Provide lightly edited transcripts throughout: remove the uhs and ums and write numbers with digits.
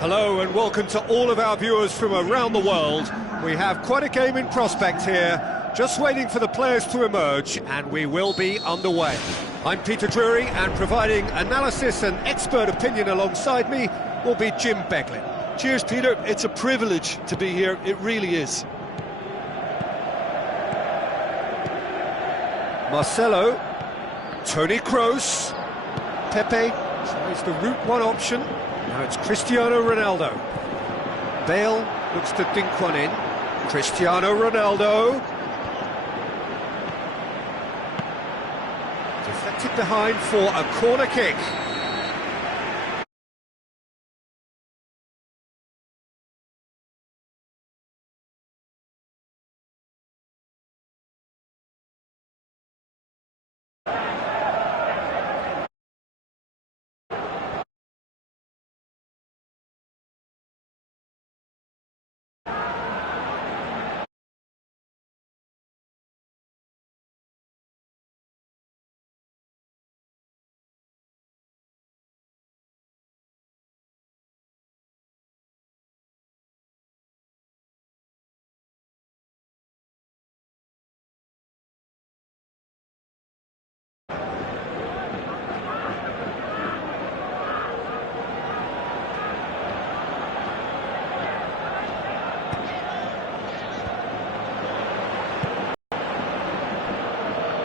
Hello and welcome to all of our viewers from around the world. We have quite a game in prospect here, just waiting for the players to emerge, and we will be underway. I'm Peter Drury, and providing analysis and expert opinion alongside me will be Jim Beglin. Cheers, Peter. It's a privilege to be here. It really is. Marcelo, Toni Kroos, Pepe tries the route one option. Now it's Cristiano Ronaldo. Bale looks to dink one in. Cristiano Ronaldo. Tucked it behind for a corner kick.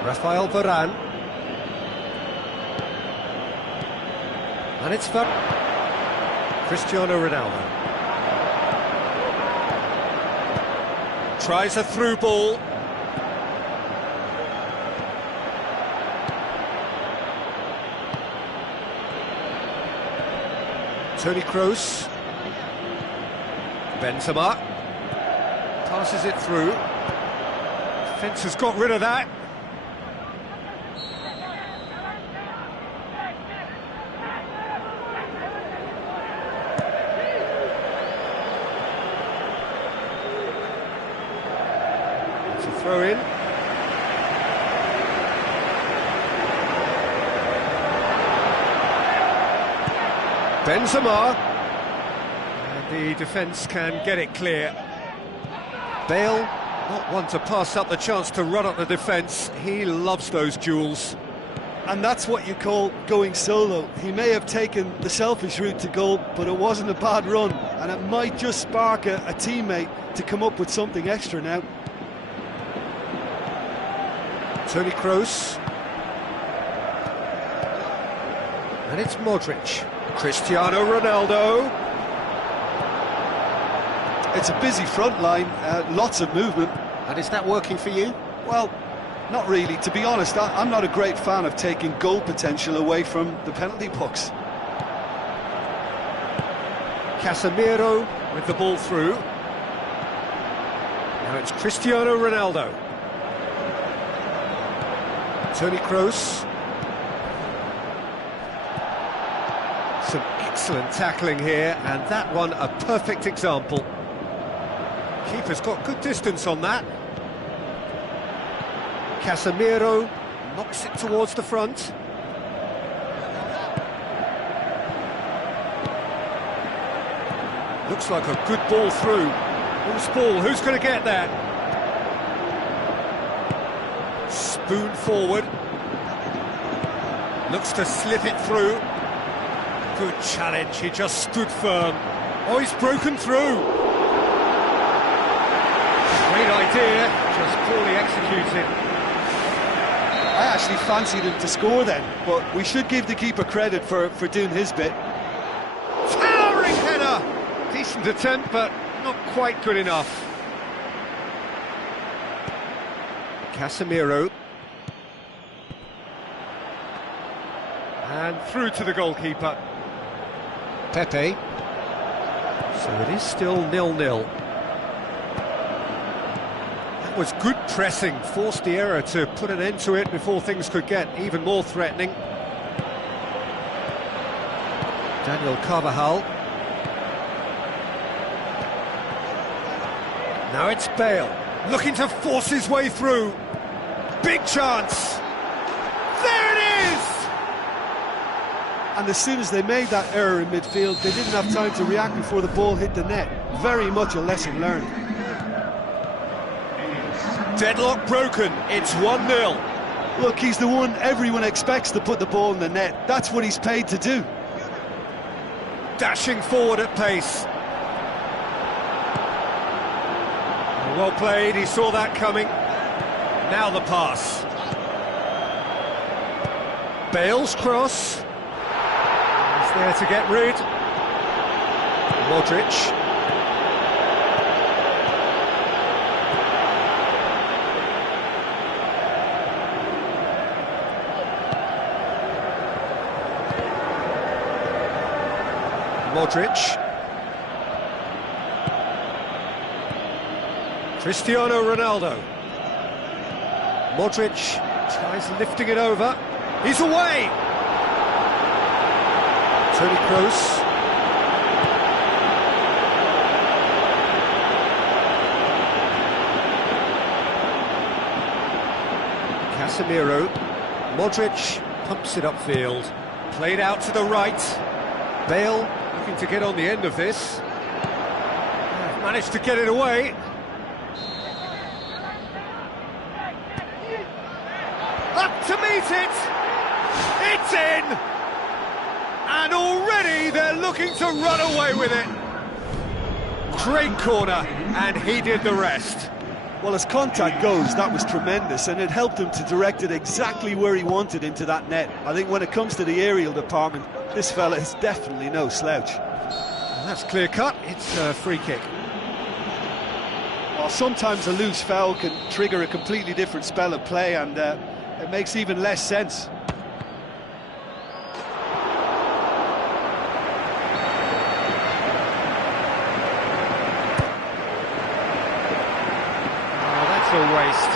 Rafael Varane. And it's for Cristiano Ronaldo. Tries a through ball. Toni Kroos. Benzema. Passes it through. Defence has got rid of that. Throw in. Benzema. And the defence can get it clear. Bale, not one to pass up the chance to run at the defence. He loves those duels. And that's what you call going solo. He may have taken the selfish route to goal, but it wasn't a bad run. And it might just spark a teammate to come up with something extra now. Toni Kroos. And it's Modric. Cristiano Ronaldo. It's a busy front line, lots of movement. And is that working for you? Well, not really. To be honest, I'm not a great fan of taking goal potential away from the penalty box. Casemiro with the ball through. Now it's Cristiano Ronaldo. Toni Kroos. Some excellent tackling here, and that one a perfect example. Keeper's got good distance on that. Casemiro knocks it towards the front. Looks like a good ball through. Loose ball, who's going to get that? Spoon forward. Looks to slip it through. Good challenge, he just stood firm. Oh, he's broken through. Great idea, just poorly executed. I actually fancied him to score then, but we should give the keeper credit for doing his bit. Towering header! Decent attempt, but not quite good enough. Casemiro. And through to the goalkeeper. Pepe. So it is still 0-0. That was good pressing, forced the error to put an end to it before things could get even more threatening. Daniel Carvajal. Now it's Bale, looking to force his way through. Big chance. There it is! And as soon as they made that error in midfield, they didn't have time to react before the ball hit the net. Very much a lesson learned. Deadlock broken, it's 1-0. Look, he's the one everyone expects to put the ball in the net. That's what he's paid to do. Dashing forward at pace. Well played, he saw that coming. Now the pass. Bale's cross. He's there to get rid. Modric. Modric. Cristiano Ronaldo. Modric tries lifting it over. He's away! Toni Kroos. Casemiro. Modric pumps it upfield. Played out to the right. Bale looking to get on the end of this. Managed to get it away. Up to meet it! It's in! And already they're looking to run away with it. Great corner, and he did the rest. Well, as contact goes, that was tremendous, and it helped him to direct it exactly where he wanted into that net. I think when it comes to the aerial department, this fella is definitely no slouch. And that's clear cut, it's a free kick. Well, sometimes a loose foul can trigger a completely different spell of play, and it makes even less sense. A waste.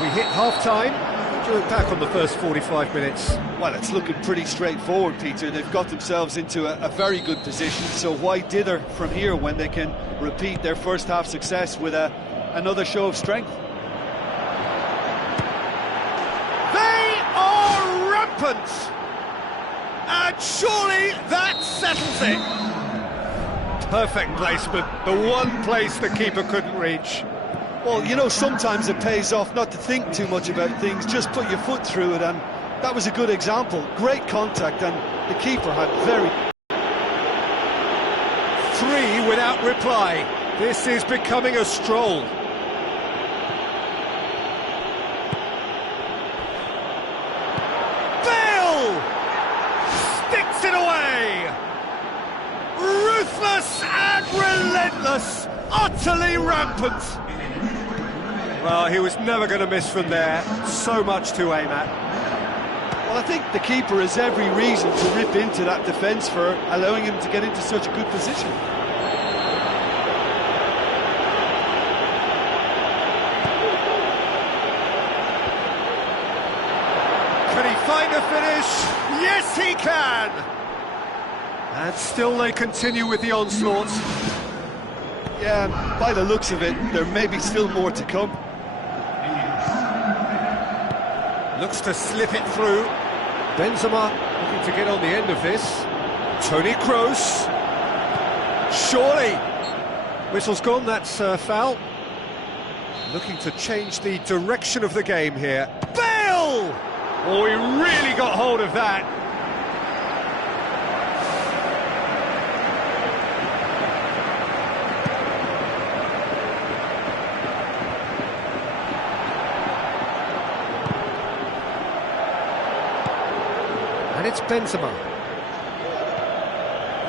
We hit half-time. How do you look back on the first 45 minutes? Well, it's looking pretty straightforward, Peter. They've got themselves into a very good position, so why dither from here when they can repeat their first half success with another show of strength? They are rampant! And surely that settles it! Perfect placement, the one place the keeper couldn't reach. Well, you know, sometimes it pays off not to think too much about things, just put your foot through it, and that was a good example. Great contact, and the keeper had very... 3 without reply. This is becoming a stroll. Bale! Sticks it away! Ruthless and relentless, utterly rampant. Well, he was never going to miss from there. So much to aim at. Well, I think the keeper has every reason to rip into that defence for allowing him to get into such a good position. Can he find a finish? Yes, he can! And still they continue with the onslaught. Yeah, by the looks of it, there may be still more to come. Looks to slip it through. Benzema looking to get on the end of this. Toni Kroos. Surely. Whistle's gone, that's a foul. Looking to change the direction of the game here. Bale! Oh, he really got hold of that. And it's Benzema.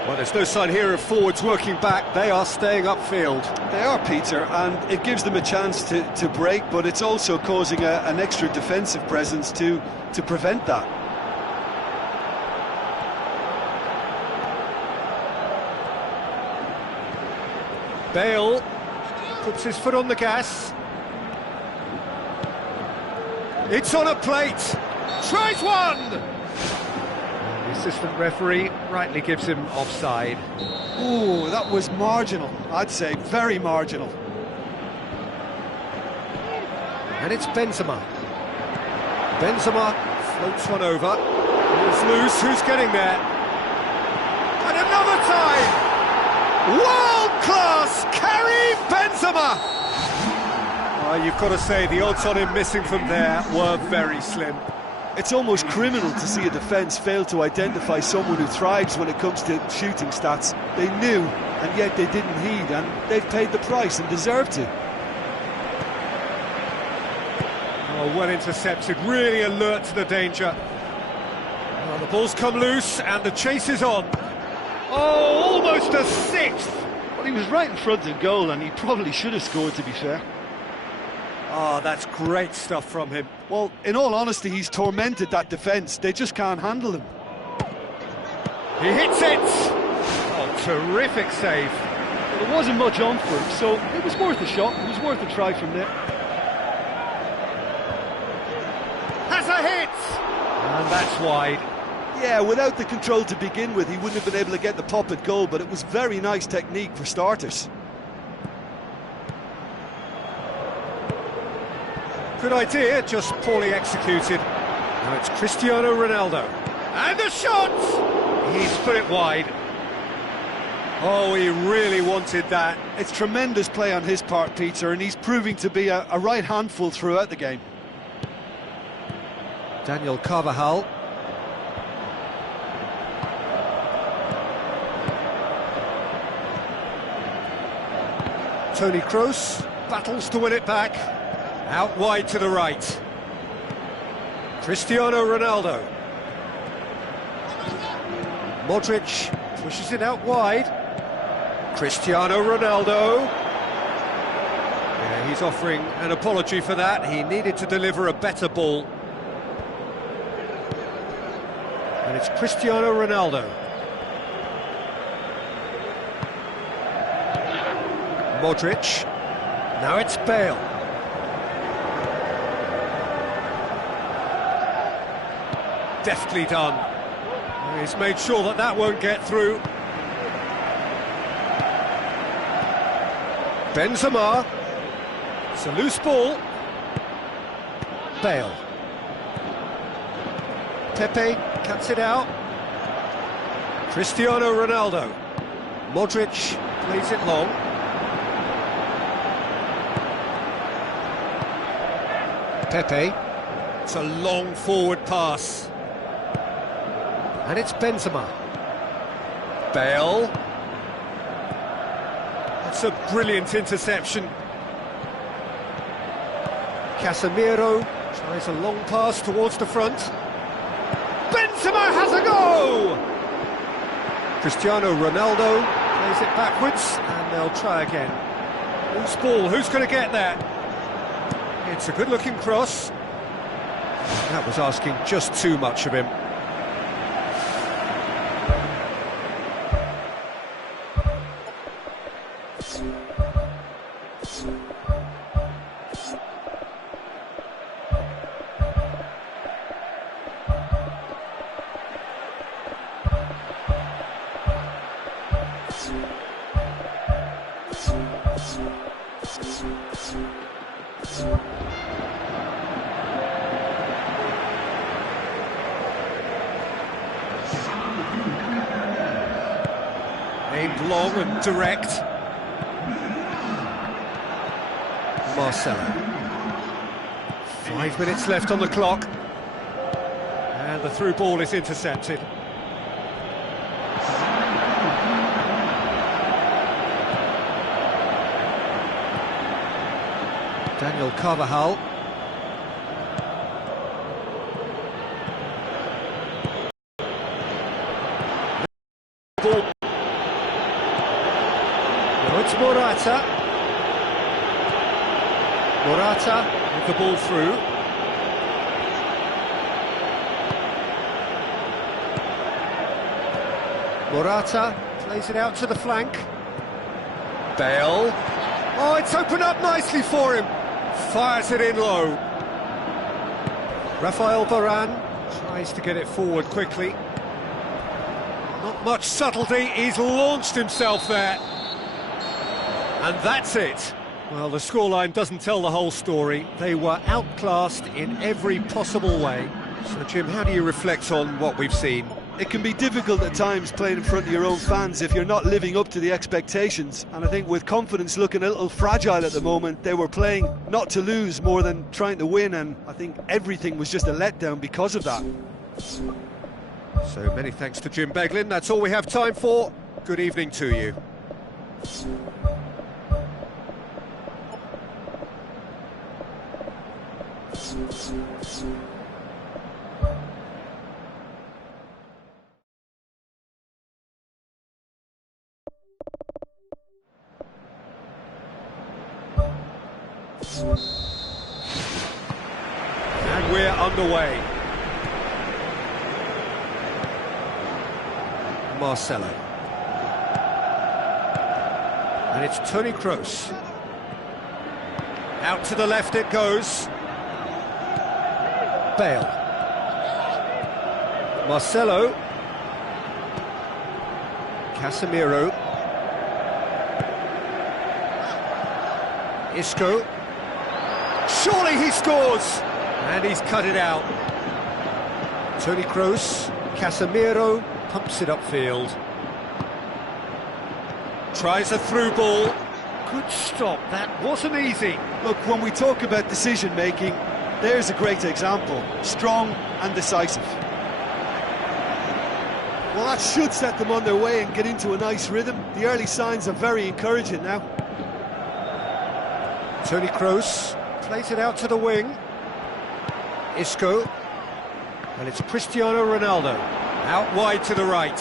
Well, there's no sign here of forwards working back. They are staying upfield. They are, Peter, and it gives them a chance to break, but it's also causing an extra defensive presence to prevent that. Bale puts his foot on the gas. It's on a plate. Tries one! The assistant referee rightly gives him offside. Oh, that was marginal, I'd say, very marginal. And it's Benzema. Benzema floats one over. It's loose, who's getting there? And another time! World-class Karim Benzema! You've got to say, the odds on him missing from there were very slim. It's almost criminal to see a defence fail to identify someone who thrives when it comes to shooting stats. They knew, and yet they didn't heed, and they've paid the price and deserve to. Oh, well intercepted, really alert to the danger. Well, the ball's come loose, and the chase is on. Oh, almost a sixth! Well, he was right in front of goal, and he probably should have scored, to be fair. Oh, that's great stuff from him. Well, in all honesty, he's tormented that defence. They just can't handle him. He hits it! Oh, terrific save. Well, there wasn't much on for him, so it was worth a shot. It was worth a try from there. Has a hit! And that's wide. Yeah, without the control to begin with, he wouldn't have been able to get the pop at goal, but it was very nice technique for starters. Good idea, just poorly executed. Now it's Cristiano Ronaldo. And the shot! He's put it wide. Oh, he really wanted that. It's tremendous play on his part, Peter, and he's proving to be a right handful throughout the game. Daniel Carvajal. Toni Kroos battles to win it back. Out wide to the right. Cristiano Ronaldo. Modric pushes it out wide. Cristiano Ronaldo. Yeah, he's offering an apology for that. He needed to deliver a better ball. And it's Cristiano Ronaldo. Modric. Now it's Bale. Deftly done. He's made sure that that won't get through. Benzema. It's a loose ball. Bale. Pepe cuts it out. Cristiano Ronaldo. Modric plays it long. Pepe. It's a long forward pass. And it's Benzema. Bale. That's a brilliant interception. Casemiro tries a long pass towards the front. Benzema has a go! Cristiano Ronaldo plays it backwards, and they'll try again. Loose ball, who's going to get that? It's a good-looking cross. That was asking just too much of him. Aimed long and direct. Marcelo. 5 minutes left on the clock. And the through ball is intercepted. Daniel Carvajal. Ball. No, it's Morata. Morata with the ball through. Morata plays it out to the flank. Bale. Oh, it's opened up nicely for him. Fires it in low. Rafael Varane tries to get it forward quickly. Not much subtlety, he's launched himself there. And that's it. Well, the scoreline doesn't tell the whole story. They were outclassed in every possible way. So, Jim, how do you reflect on what we've seen? It can be difficult at times playing in front of your own fans if you're not living up to the expectations. And I think with confidence looking a little fragile at the moment, they were playing not to lose more than trying to win, and I think everything was just a letdown because of that. So many thanks to Jim Beglin. That's all we have time for. Good evening to you. And we're underway. Marcelo. And it's Toni Kroos. Out to the left it goes. Bale. Marcelo. Casemiro. Isco. Surely he scores! And he's cut it out. Toni Kroos. Casemiro pumps it upfield. Tries a through ball. Good stop, that wasn't easy. Look, when we talk about decision-making, there's a great example. Strong and decisive. Well, that should set them on their way and get into a nice rhythm. The early signs are very encouraging now. Toni Kroos plays it out to the wing. Isco. And it's Cristiano Ronaldo. Out wide to the right.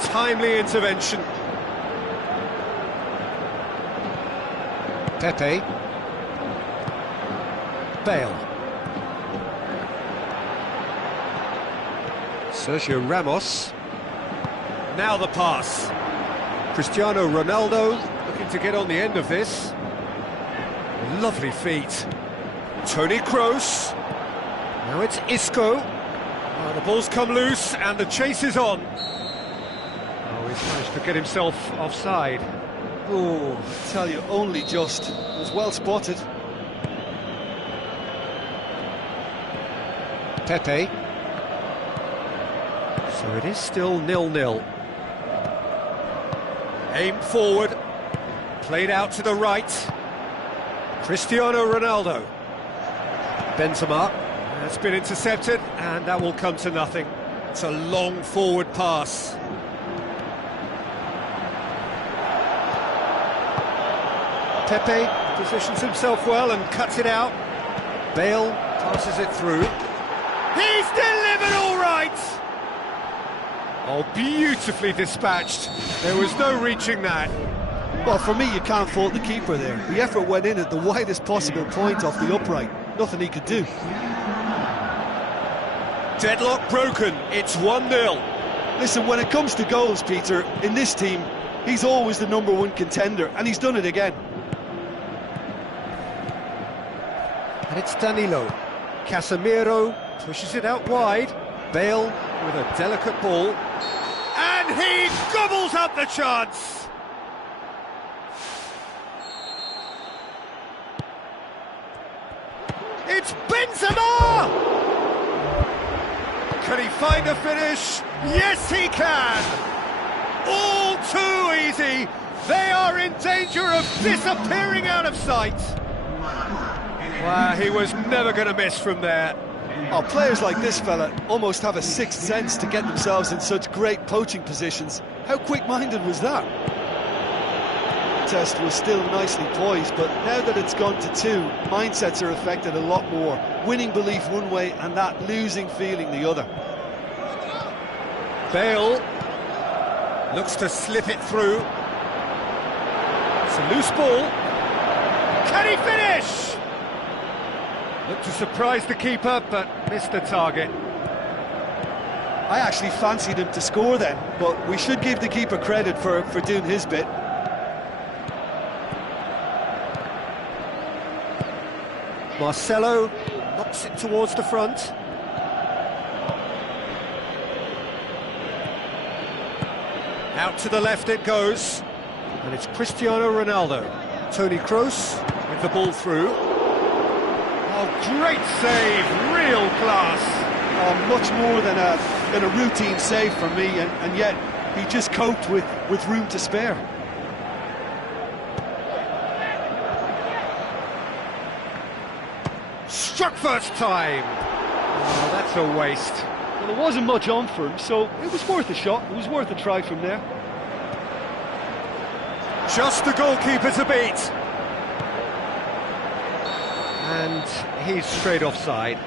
Timely intervention. Pepe. Bale. Sergio Ramos. Now the pass. Cristiano Ronaldo looking to get on the end of this. Lovely feet. Toni Kroos. Now it's Isco. Oh, the ball's come loose and the chase is on. Oh, he's managed to get himself offside. Oh, I tell you, only just. It was well spotted. Pepe. So it is still 0-0. Aim forward. Played out to the right. Cristiano Ronaldo. Benzema. That's been intercepted, and that will come to nothing. It's a long forward pass. Pepe positions himself well and cuts it out. Bale passes it through. He's delivered all right! Oh, beautifully dispatched. There was no reaching that. Well, for me, you can't fault the keeper there. The effort went in at the widest possible point off the upright. Nothing he could do. Deadlock broken. It's 1-0. Listen, when it comes to goals, Peter, in this team, he's always the #1 contender, and he's done it again. And it's Danilo. Casemiro pushes it out wide. Bale with a delicate ball. And he gobbles up the chance! It's Benzema! Can he find a finish? Yes, he can! All too easy! They are in danger of disappearing out of sight! Wow, he was never going to miss from there. Oh, players like this fella almost have a sixth sense to get themselves in such great poaching positions. How quick-minded was that? Test was still nicely poised, but now that it's gone to 2, mindsets are affected a lot more. Winning belief one way and that losing feeling the other. Bale looks to slip it through. It's a loose ball. Can he finish? Looked to surprise the keeper, but missed the target. I actually fancied him to score then, but we should give the keeper credit for doing his bit. Marcelo knocks it towards the front. Out to the left it goes. And it's Cristiano Ronaldo. Toni Kroos with the ball through. Oh, great save, real class. Oh, much more than a routine save for me, and yet he just coped with room to spare. Struck first time. Oh, that's a waste. Well, there wasn't much on for him, so it was worth a shot. It was worth a try from there. Just the goalkeeper to beat. And he's straight offside.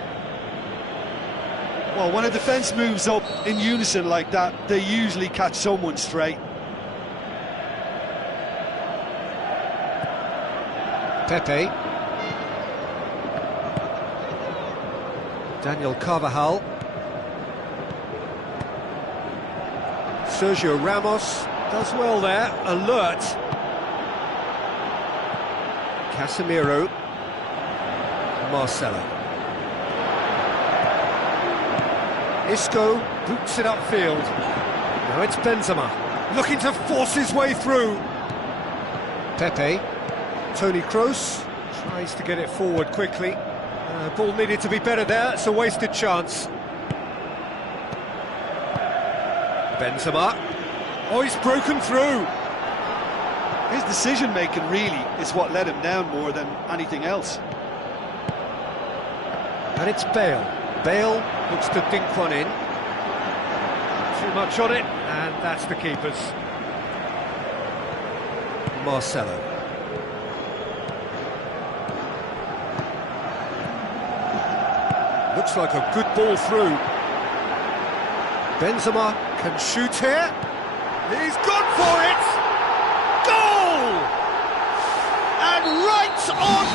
Well, when a defence moves up in unison like that, they usually catch someone straight. Pepe. Daniel Carvajal. Sergio Ramos does well there, alert. Casemiro, Marcelo. Isco boots it upfield. Now it's Benzema, looking to force his way through. Pepe, Toni Kroos tries to get it forward quickly. Ball needed to be better there, it's a wasted chance. Benzema, oh, he's broken through. His decision-making really is what let him down more than anything else. And it's Bale. Bale looks to dink one in. Too much on it, and that's the keeper's. Marcelo. Looks like a good ball through. Benzema can shoot here. He's gone for it! Goal! And right on!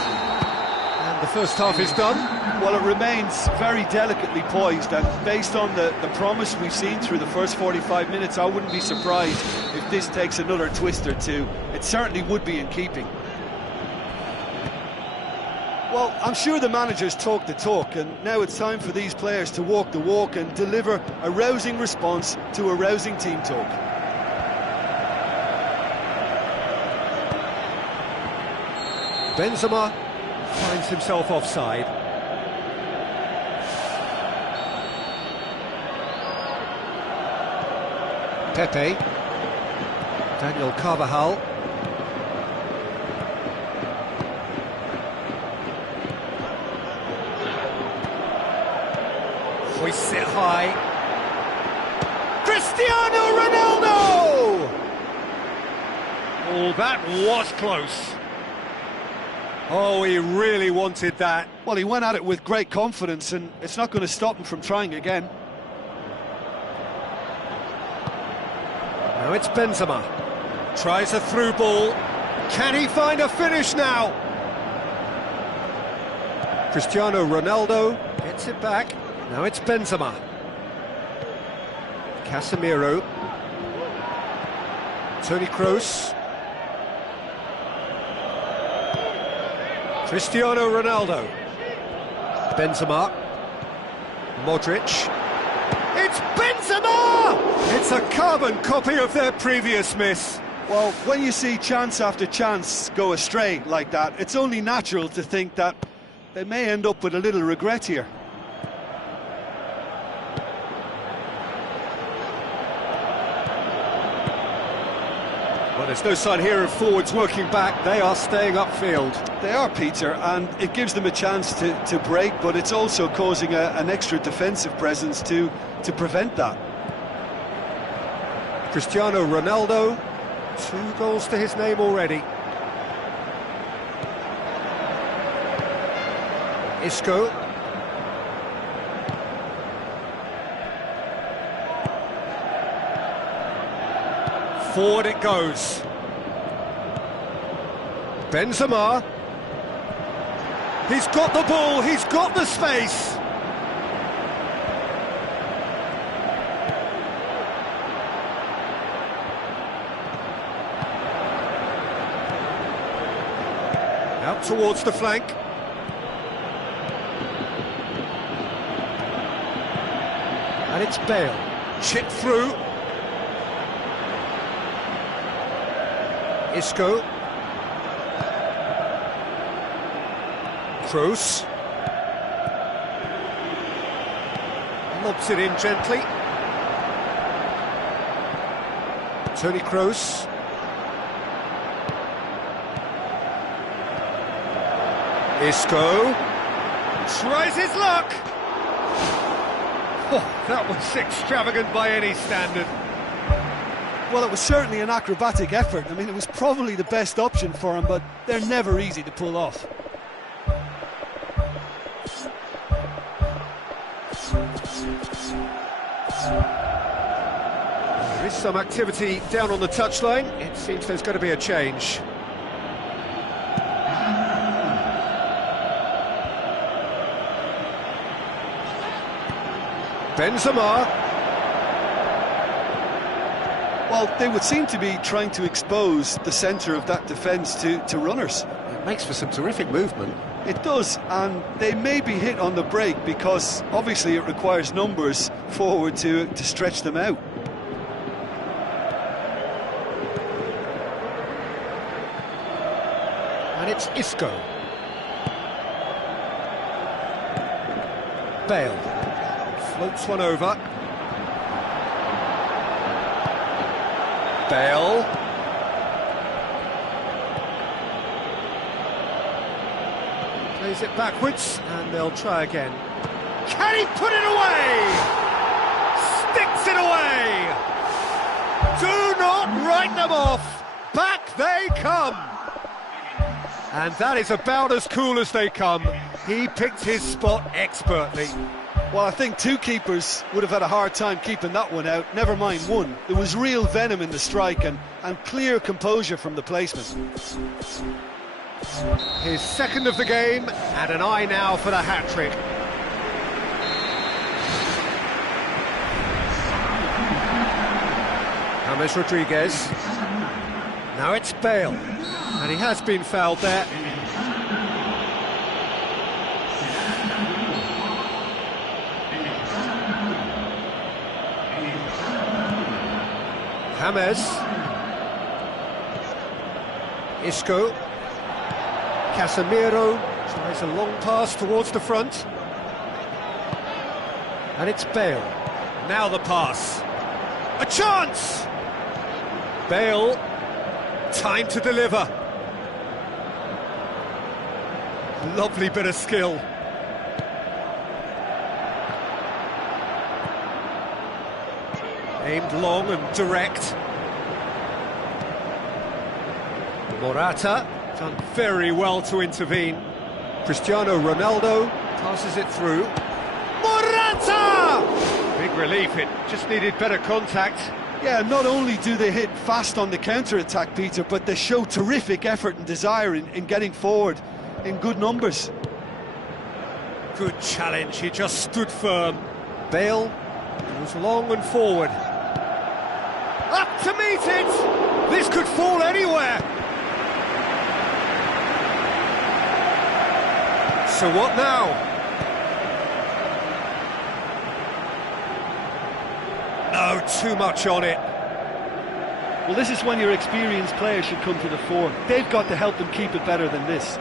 And the first half is done. Well, it remains very delicately poised, and based on the promise we've seen through the first 45 minutes, I wouldn't be surprised if this takes another twist or two. It certainly would be in keeping. Well, I'm sure the managers talk the talk, and now it's time for these players to walk the walk and deliver a rousing response to a rousing team talk. Benzema finds himself offside. Pepe, Daniel Carvajal. Hoists it high. Cristiano Ronaldo! Oh, that was close. Oh, he really wanted that. Well, he went at it with great confidence, and it's not going to stop him from trying again. Now it's Benzema. Tries a through ball. Can he find a finish now? Cristiano Ronaldo gets it back. Now it's Benzema. Casemiro. Toni Kroos. Cristiano Ronaldo. Benzema. Modric. It's Benzema! It's a carbon copy of their previous miss. Well, when you see chance after chance go astray like that, it's only natural to think that they may end up with a little regret here. Well, there's no sign here of forwards working back. They are staying upfield. They are, Peter, and it gives them a chance to break, but it's also causing an extra defensive presence to prevent that. Cristiano Ronaldo, 2 goals to his name already. Isco. Forward it goes. Benzema. He's got the ball, he's got the space. Out towards the flank. And it's Bale. Chip through. Isco. Kroos. Lobs it in gently. Toni Kroos. Isco. Tries his luck. Oh, that was extravagant by any standard. Well, it was certainly an acrobatic effort. I mean, it was probably the best option for him, but they're never easy to pull off. There is some activity down on the touchline. It seems there's going to be a change. Benzema. Well, they would seem to be trying to expose the centre of that defence to runners. It makes for some terrific movement. It does, and they may be hit on the break because obviously it requires numbers forward to stretch them out. And it's Isco. Bale floats one over. Bale. Plays it backwards, and they'll try again. Can he put it away? Sticks it away! Do not write them off! Back they come! And that is about as cool as they come. He picked his spot expertly. Well, I think two keepers would have had a hard time keeping that one out, never mind one. There was real venom in the strike and clear composure from the placement. His second of the game, and an eye now for the hat-trick. James Rodriguez. Now it's Bale, and he has been fouled there. James. Isco. Casemiro tries a long pass towards the front. And it's Bale. Now the pass. A chance! Bale. Time to deliver. Lovely bit of skill. Aimed long and direct. Morata done very well to intervene. Cristiano Ronaldo passes it through. Morata! Big relief, it just needed better contact. Yeah, not only do they hit fast on the counter-attack, Peter, but they show terrific effort and desire in getting forward in good numbers. Good challenge, he just stood firm. Bale goes long and forward. Up to meet it! This could fall anywhere! So what now? No, too much on it. Well, this is when your experienced players should come to the fore. They've got to help them keep it better than this.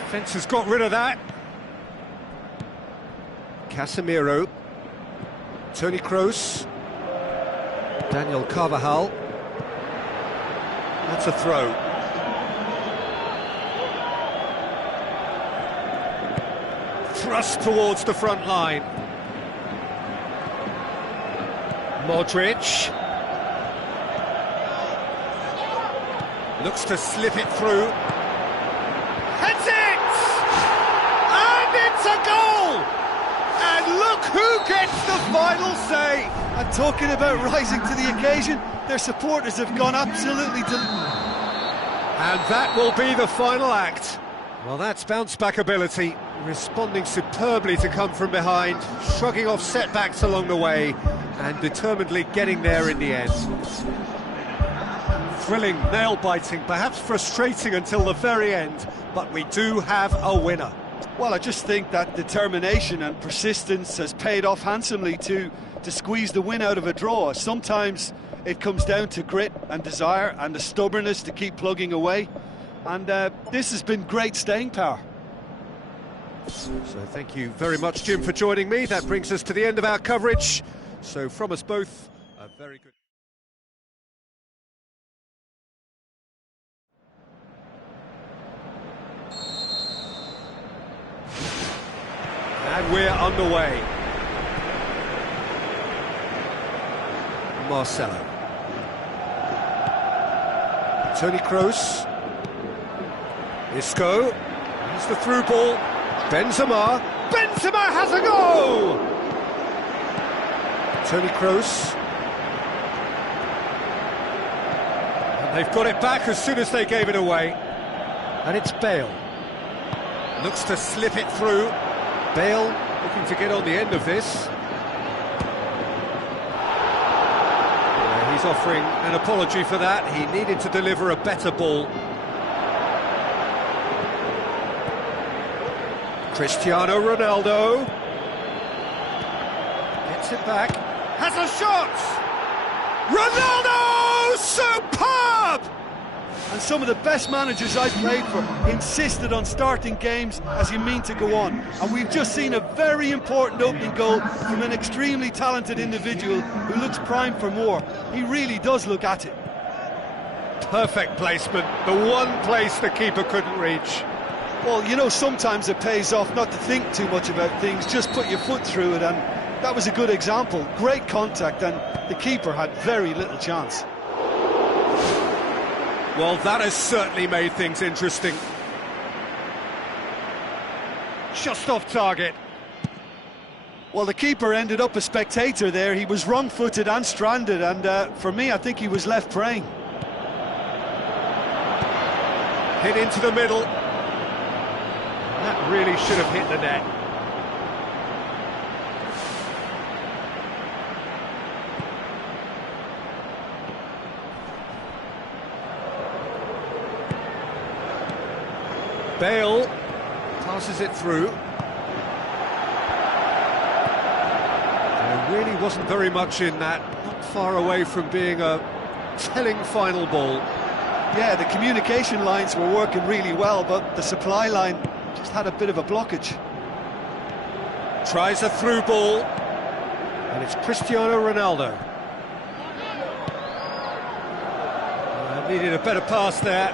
Defence has got rid of that. Casemiro. Toni Kroos. Daniel Carvajal. That's a throw. Thrust towards the front line. Modric. Looks to slip it through. Heads it! And it's a goal! And look who gets the final say! And talking about rising to the occasion, their supporters have gone absolutely And that will be the final act. Well, that's bounce-back ability, responding superbly to come from behind, shrugging off setbacks along the way, and determinedly getting there in the end. Thrilling, nail-biting, perhaps frustrating until the very end, but we do have a winner. Well, I just think that determination and persistence has paid off handsomely to squeeze the win out of a draw. Sometimes it comes down to grit and desire and the stubbornness to keep plugging away. And this has been great staying power. So thank you very much, Jim, for joining me. That brings us to the end of our coverage. So from us both, a very good... And we're underway. Marcelo. Toni Kroos. Isco. Here's the through ball. Benzema. Benzema has a go! Toni Kroos. And they've got it back as soon as they gave it away. And it's Bale. Looks to slip it through. Bale looking to get on the end of this. he's offering an apology for that. He needed to deliver a better ball. Cristiano Ronaldo gets it back, has a shot! Ronaldo! Superb! And some of the best managers I've played for insisted on starting games as you mean to go on. And we've just seen a very important opening goal from an extremely talented individual who looks primed for more. He really does look at it. Perfect placement, the one place the keeper couldn't reach. Well, you know, sometimes it pays off not to think too much about things, just put your foot through it, and that was a good example. Great contact, and the keeper had very little chance. Well, that has certainly made things interesting. Just off target. Well, the keeper ended up a spectator there. He was wrong-footed and stranded, and for me, I think he was left praying. Hit into the middle. That really should have hit the net. Bale passes it through. There really wasn't very much in that, not far away from being a telling final ball. Yeah, the communication lines were working really well, but the supply line just had a bit of a blockage. Tries a through ball, and it's Cristiano Ronaldo. Needed a better pass there.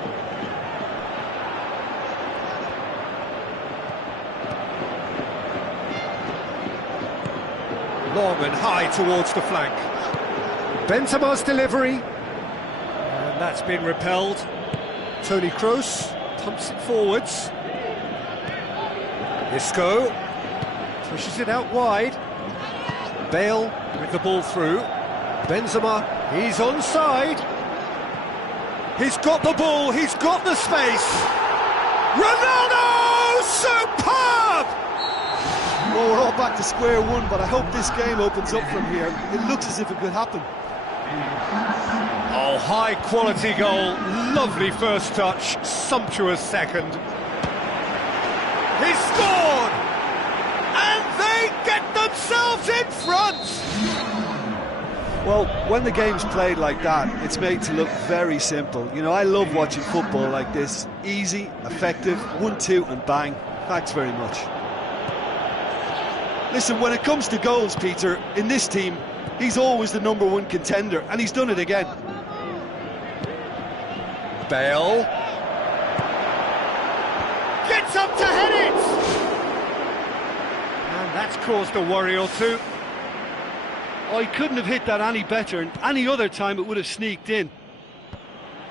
Long and high towards the flank. Benzema's delivery, and that's been repelled. Toni Kroos pumps it forwards. Isco pushes it out wide. Bale with the ball through. Benzema, he's onside. He's got the ball, he's got the space. Ronaldo! Superb! Well, we're all back to square one, but I hope this game opens up from here. It looks as if it could happen. Oh, high quality goal, lovely first touch, sumptuous second. He scored! And they get themselves in front! Well, when the game's played like that, it's made to look very simple. You know, I love watching football like this. Easy, effective, 1-2 and bang. Thanks very much. Listen, when it comes to goals, Peter, in this team, he's always the #1 contender, and he's done it again. Bale gets up to head it! And that's caused a worry or two. Oh, he couldn't have hit that any better, and any other time it would have sneaked in.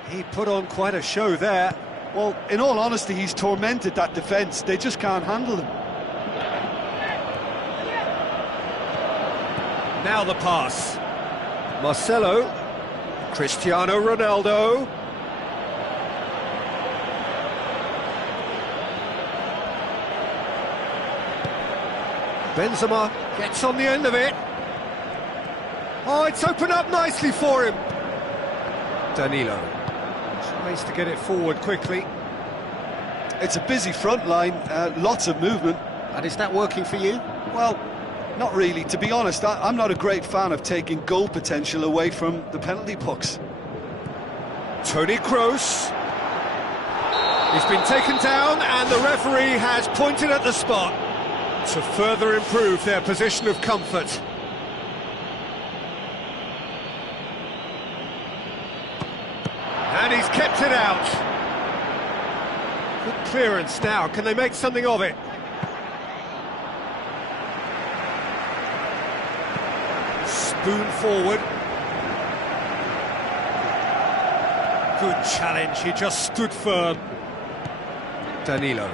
He put on quite a show there. Well, in all honesty, he's tormented that defence. They just can't handle him. Now the pass. Marcelo, Cristiano Ronaldo. Benzema gets on the end of it. Oh, it's opened up nicely for him. Danilo tries to get it forward quickly. It's a busy front line, lots of movement. And is that working for you? Well, not really. To be honest, I'm not a great fan of taking goal potential away from the penalty box. Toni Kroos. He's been taken down and the referee has pointed at the spot to further improve their position of comfort. And he's kept it out. Good clearance now. Can they make something of it? Spoon forward. Good challenge. He just stood firm. Danilo.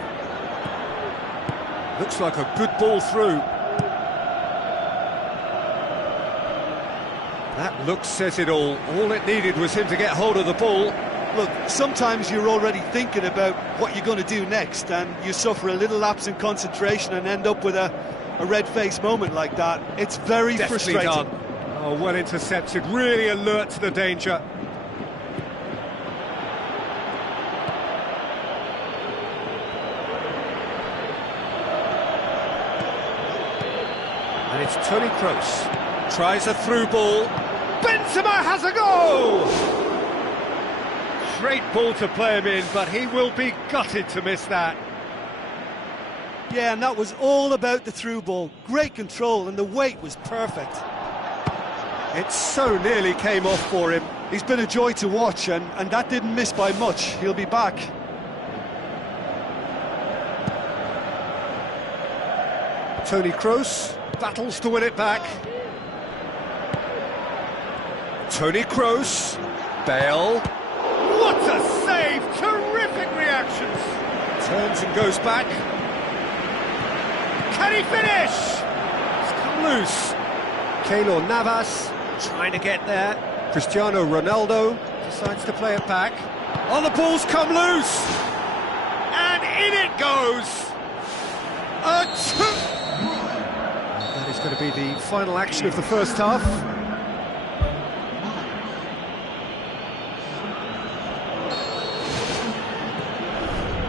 Looks like a good ball through. That look says it all. All it needed was him to get hold of the ball. Look, sometimes you're already thinking about what you're going to do next, and you suffer a little lapse in concentration and end up with a red-faced moment like that. It's very frustrating. Done. Oh, well intercepted, really alert to the danger. And it's Toni Kroos. Tries a through ball. Benzema has a goal! Great ball to play him in, but he will be gutted to miss that. Yeah, and that was all about the through ball. Great control, and the weight was perfect. It so nearly came off for him. He's been a joy to watch, and that didn't miss by much. He'll be back. Toni Kroos battles to win it back. Toni Kroos. Bale. What a save! Terrific reactions! Turns and goes back. Can he finish? It's come loose. Keylor Navas trying to get there. Cristiano Ronaldo decides to play it back. Oh, the ball's come loose! And in it goes! That is going to be the final action of the first half.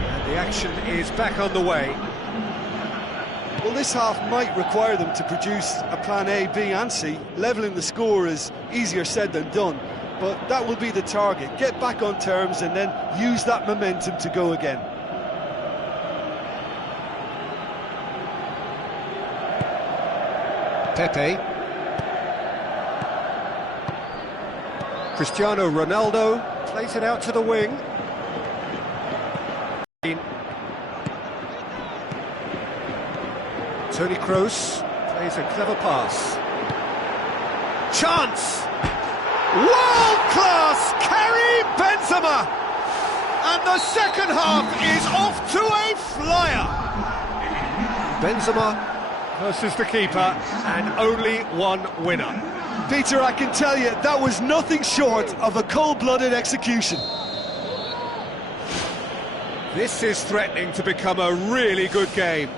And the action is back on the way. Well, this half might require them to produce a plan A, B and C. Levelling the score is easier said than done, but that will be the target. Get back on terms and then use that momentum to go again. Pepe. Cristiano Ronaldo plays it out to the wing. Toni Kroos plays a clever pass. Chance! World-class Karim Benzema! And the second half is off to a flyer! Benzema versus the keeper, and only one winner. Peter, I can tell you, that was nothing short of a cold-blooded execution. This is threatening to become a really good game.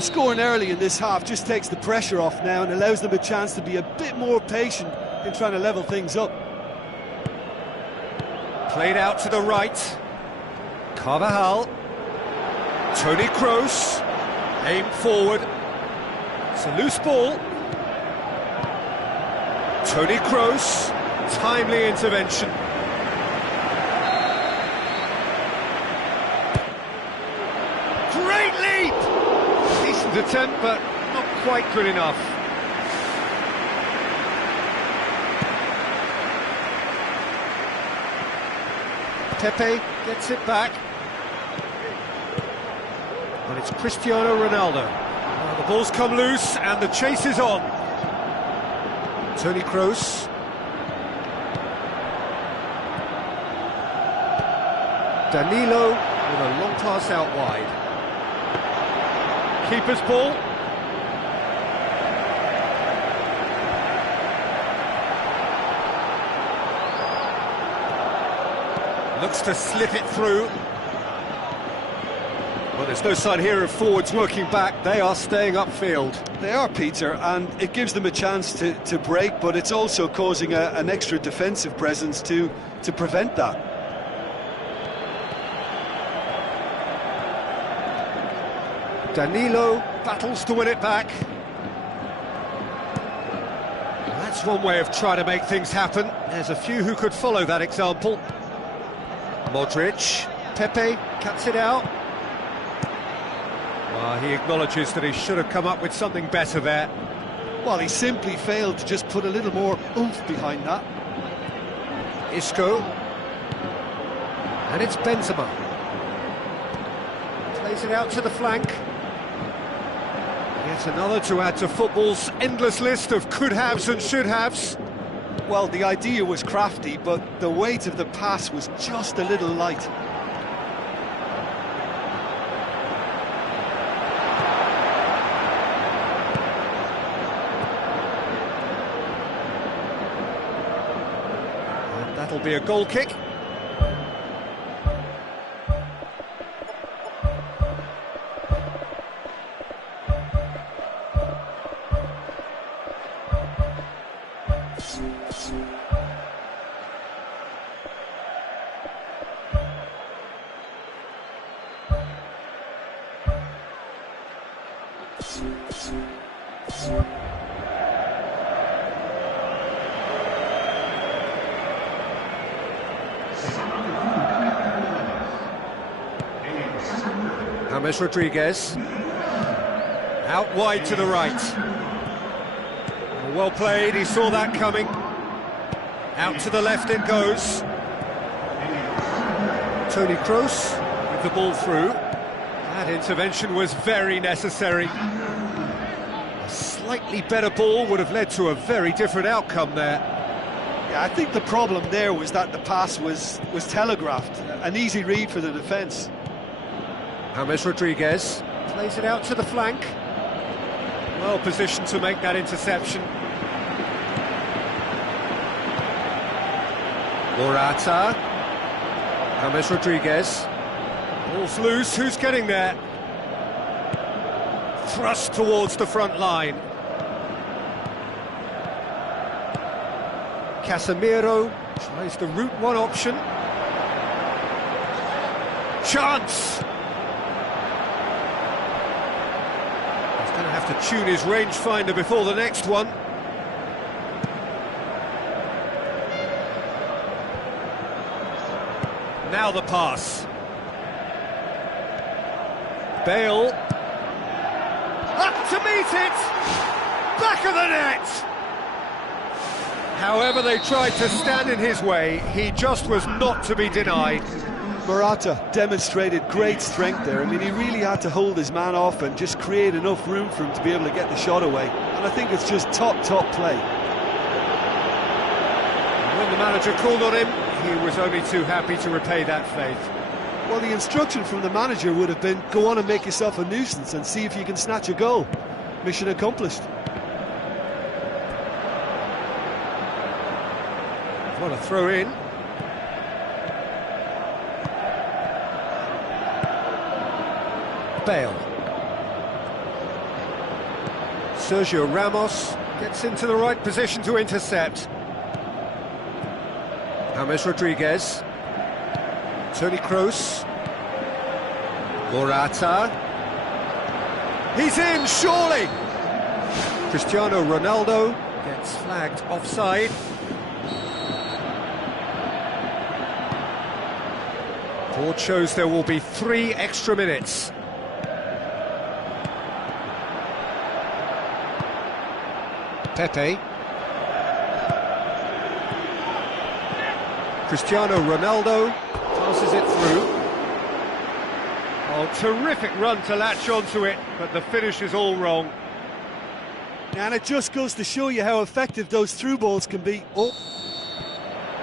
Scoring early in this half just takes the pressure off now and allows them a chance to be a bit more patient in trying to level things up. Played out to the right. Carvajal. Toni Kroos. Aimed forward. It's a loose ball. Toni Kroos. Timely intervention. Great leap! Decent attempt, but not quite good enough. Pepe gets it back. And it's Cristiano Ronaldo. Well, the ball's come loose and the chase is on. Toni Kroos. Danilo with a long pass out wide. Keeper's ball. Looks to slip it through. Well, there's no sign here of forwards working back. They are staying upfield. They are, Peter, and it gives them a chance to break, but it's also causing an extra defensive presence to prevent that. Danilo battles to win it back. That's one way of trying to make things happen. There's a few who could follow that example. Modric. Pepe cuts it out. Well, he acknowledges that he should have come up with something better there. Well, he simply failed to just put a little more oomph behind that. Isco. And it's Benzema. Plays it out to the flank. Yet another to add to football's endless list of could-haves and should-haves. Well, the idea was crafty, but the weight of the pass was just a little light. And that'll be a goal kick. James Rodriguez. Out wide to the right. Well played, he saw that coming. Out to the left it goes. Toni Kroos with the ball through. That intervention was very necessary. A slightly better ball would have led to a very different outcome there. Yeah, I think the problem there was that the pass was telegraphed. An easy read for the defence. James Rodriguez plays it out to the flank. Well positioned to make that interception. Morata. James Rodriguez. Ball's loose, who's getting there? Thrust towards the front line. Casemiro tries the route one option. Chance! He's going to have to tune his rangefinder before the next one. Now the pass. Bale. Up to meet it! Back of the net! However they tried to stand in his way, he just was not to be denied. Morata demonstrated great strength there. I mean, he really had to hold his man off and just create enough room for him to be able to get the shot away. And I think it's just top play. When the manager called on him, he was only too happy to repay that faith. Well, the instruction from the manager would have been, go on and make yourself a nuisance and see if you can snatch a goal. Mission accomplished. What a throw in. Bale. Sergio Ramos gets into the right position to intercept. James Rodriguez. Toni Kroos. Morata. He's in, surely! Cristiano Ronaldo gets flagged offside. Board shows there will be 3 extra minutes. Pepe. Cristiano Ronaldo passes it through. Oh, terrific run to latch onto it, but the finish is all wrong. And it just goes to show you how effective those through balls can be. Oh.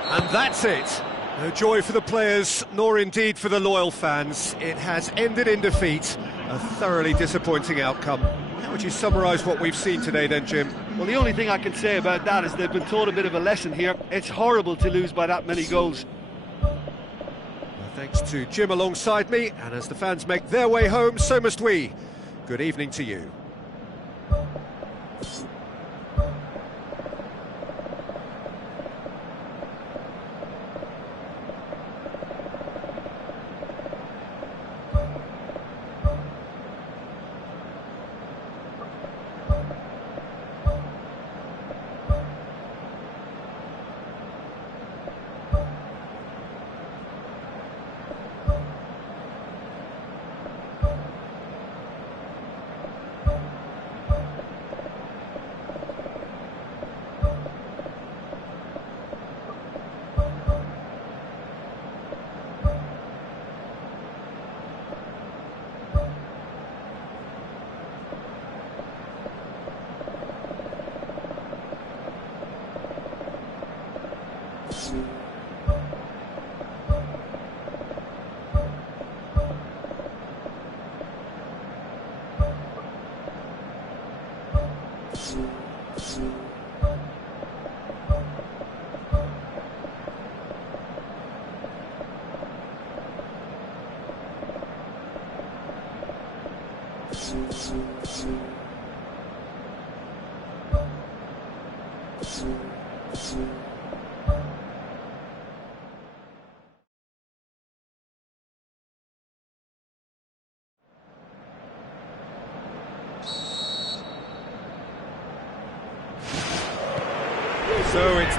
And that's it. No joy for the players, nor indeed for the loyal fans. It has ended in defeat. A thoroughly disappointing outcome. How would you summarise what we've seen today then, Jim? Well, the only thing I can say about that is they've been taught a bit of a lesson here. It's horrible to lose by that many goals. Well, thanks to Jim alongside me, and as the fans make their way home, so must we. Good evening to you.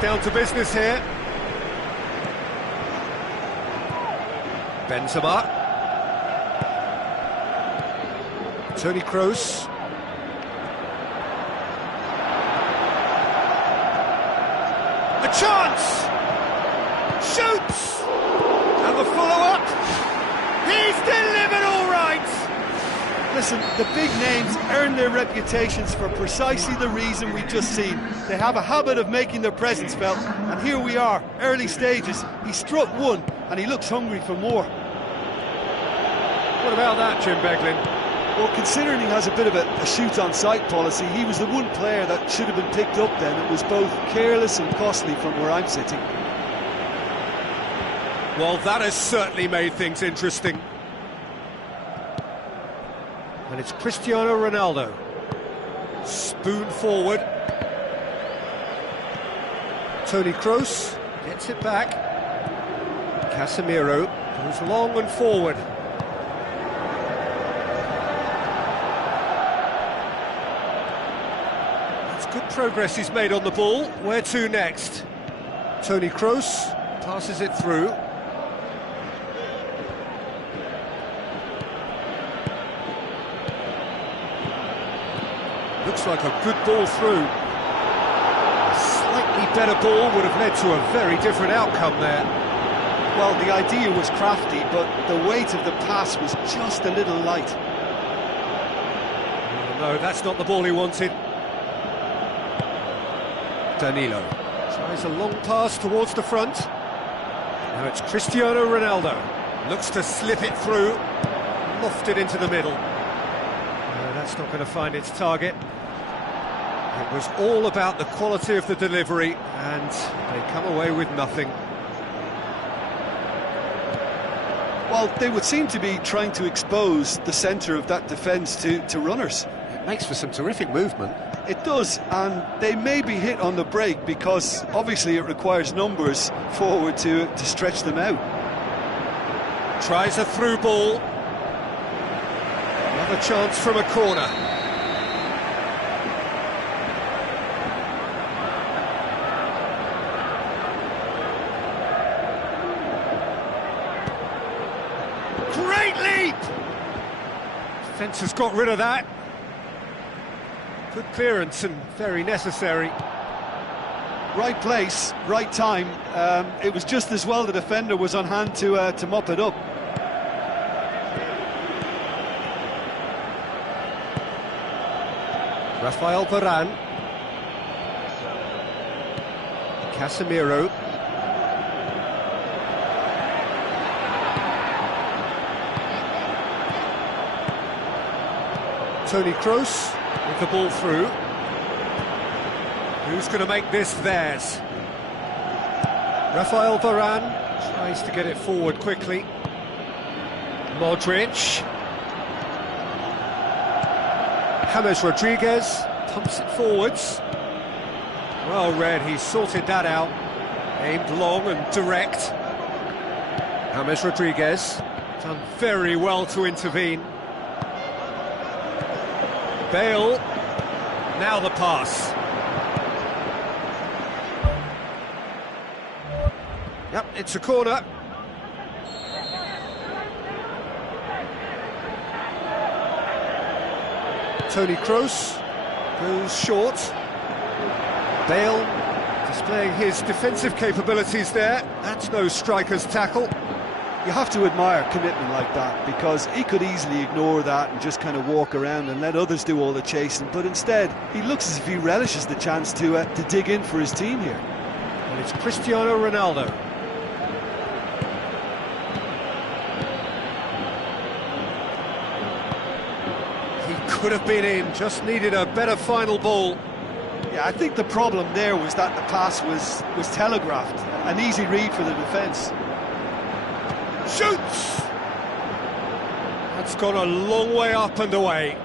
down to business here. Benzema. Toni Kroos. A chance! Shoots! And the follow-up. He's delivered all right! Listen, the big names earn their reputations for precisely the reason we've just seen. They have a habit of making their presence felt, and here we are, early stages. He struck one, and he looks hungry for more. What about that, Jim Beglin? Well, considering he has a bit of a shoot-on-sight policy, he was the one player that should have been picked up then. It was both careless and costly from where I'm sitting. Well, that has certainly made things interesting. And it's Cristiano Ronaldo. Spoon forward. Toni Kroos gets it back. Casemiro goes long and forward. It's good progress he's made on the ball. Where to next? Toni Kroos passes it through. Looks like a good ball through. A slightly better ball would have led to a very different outcome there. Well, the idea was crafty, but the weight of the pass was just a little light. Oh, no, that's not the ball he wanted. Danilo tries a long pass towards the front. Now it's Cristiano Ronaldo. Looks to slip it through. Lofted into the middle. No, that's not going to find its target. It was all about the quality of the delivery, and they come away with nothing. Well, they would seem to be trying to expose the centre of that defence to runners. It makes for some terrific movement. It does, and they may be hit on the break because obviously it requires numbers forward to stretch them out. Tries a through ball. Another chance from a corner. Great leap! Defence has got rid of that. Good clearance and very necessary. Right place, right time. It was just as well the defender was on hand to mop it up. Rafael Varane. Casemiro. Toni Kroos with the ball through. Who's going to make this theirs? Rafael Varane tries to get it forward quickly. Modric. James Rodriguez pumps it forwards. Well read, he sorted that out. Aimed long and direct. James Rodriguez done very well to intervene. Bale, now the pass. Yep, it's a corner. Toni Kroos goes short. Bale displaying his defensive capabilities there. That's no striker's tackle. You have to admire commitment like that, because he could easily ignore that and just kind of walk around and let others do all the chasing, but instead he looks as if he relishes the chance to dig in for his team here. And it's Cristiano Ronaldo. He could have been in, just needed a better final ball. Yeah, I think the problem there was that the pass was telegraphed, an easy read for the defence. Shoots! That's gone a long way up and away.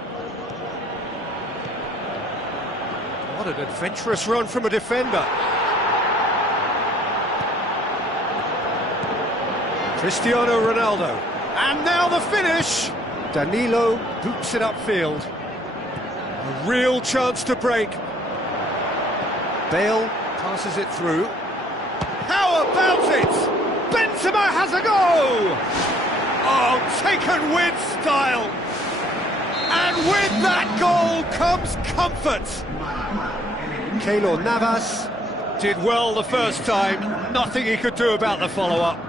What an adventurous run from a defender. Cristiano Ronaldo. And now the finish! Danilo boots it upfield. A real chance to break. Bale Passes it through. How about it? Benzema has a go! Oh, taken with style! And with that goal comes comfort! Keylor Navas did well the first time, nothing he could do about the follow-up.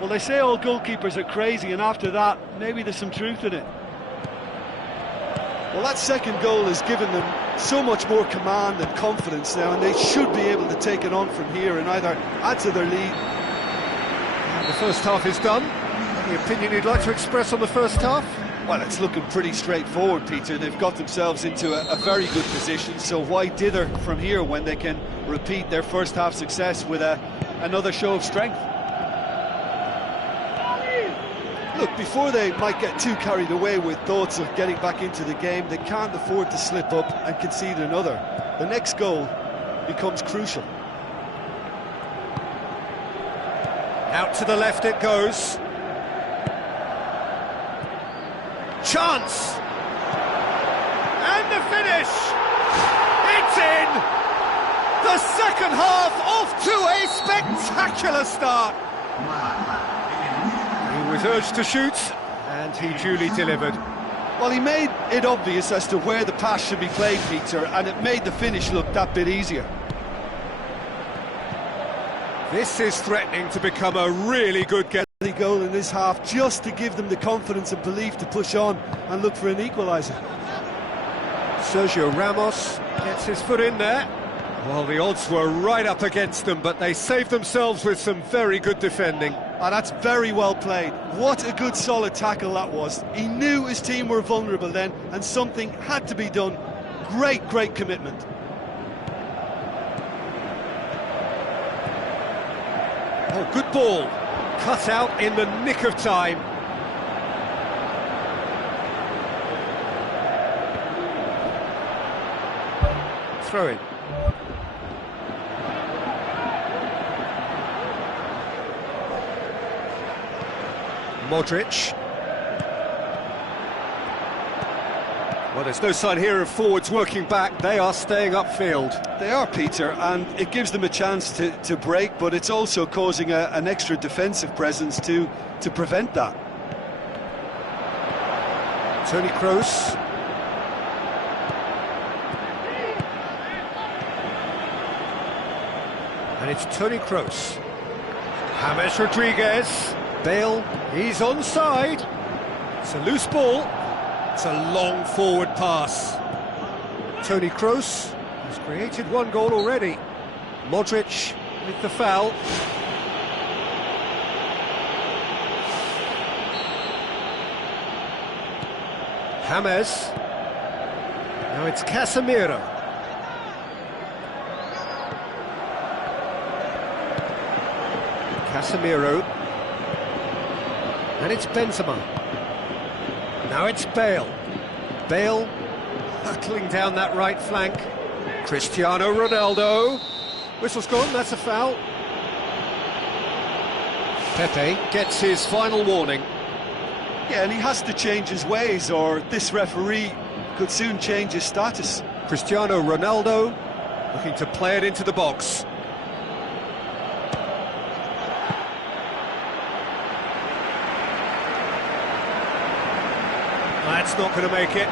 Well, they say all goalkeepers are crazy, and after that, maybe there's some truth in it. Well, that second goal has given them so much more command and confidence now, and they should be able to take it on from here and either add to their lead. And the first half is done. Any opinion you'd like to express on the first half? Well, it's looking pretty straightforward, Peter. They've got themselves into a very good position, so why dither from here when they can repeat their first half success with another show of strength? Look, before they might get too carried away with thoughts of getting back into the game, they can't afford to slip up and concede another. The next goal becomes crucial. Out to the left it goes. Chance! And the finish! It's in! The second half off to a spectacular start! He was urged to shoot, and he duly delivered. Well, he made it obvious as to where the pass should be played, Peter, and it made the finish look that bit easier. This is threatening to become a really good game. Goal in this half, just to give them the confidence and belief to push on and look for an equaliser. Sergio Ramos gets his foot in there. Well, the odds were right up against them, but they saved themselves with some very good defending. And that's very well played. What a good solid tackle that was. He knew his team were vulnerable then, and something had to be done. Great commitment. Oh, good ball. Cut out in the nick of time. Throw in. Modric. Well, there's no sign here of forwards working back. They are staying upfield. They are, Peter, and it gives them a chance to break, but it's also causing an extra defensive presence to prevent that. Toni Kroos. And it's Toni Kroos. James Rodriguez. Bale, he's onside. It's a loose ball. It's a long forward pass. Toni Kroos has created one goal already. Modric with the foul. James. Now it's Casemiro. Casemiro. And it's Benzema. Now it's Bale. Bale hurtling down that right flank. Cristiano Ronaldo. Whistle's gone, that's a foul. Pepe gets his final warning. Yeah, and he has to change his ways, or this referee could soon change his status. Cristiano Ronaldo looking to play it into the box. That's not going to make it.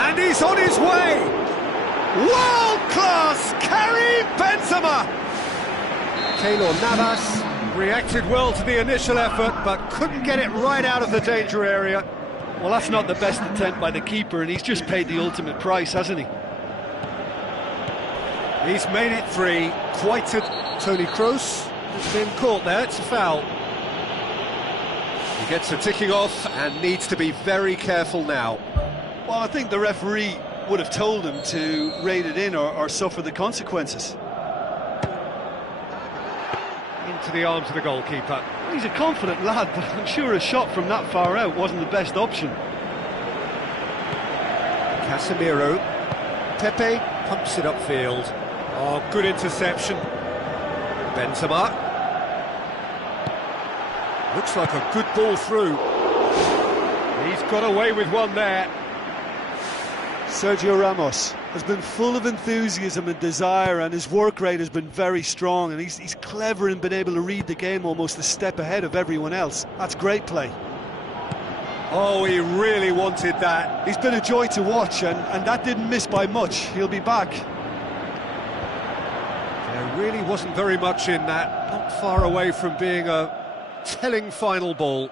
And he's on his way! World-class Karim Benzema! Keylor Navas reacted well to the initial effort, but couldn't get it right out of the danger area. Well, that's not the best attempt by the keeper, and he's just paid the ultimate price, hasn't he? He's made it three. Quieted Toni Kroos has been caught there, it's a foul. He gets the ticking off and needs to be very careful now. Well, I think the referee would have told him to rate it in or suffer the consequences. Into the arms of the goalkeeper. He's a confident lad, but I'm sure a shot from that far out wasn't the best option. Casemiro. Pepe pumps it upfield. Oh, good interception. Benzema. Looks like a good ball through. He's got away with one there. Sergio Ramos has been full of enthusiasm and desire, and his work rate has been very strong, and he's clever in being able to read the game almost a step ahead of everyone else. That's great play. Oh, he really wanted that. He's been a joy to watch, and that didn't miss by much. He'll be back. There really wasn't very much in that, not far away from being a telling final ball.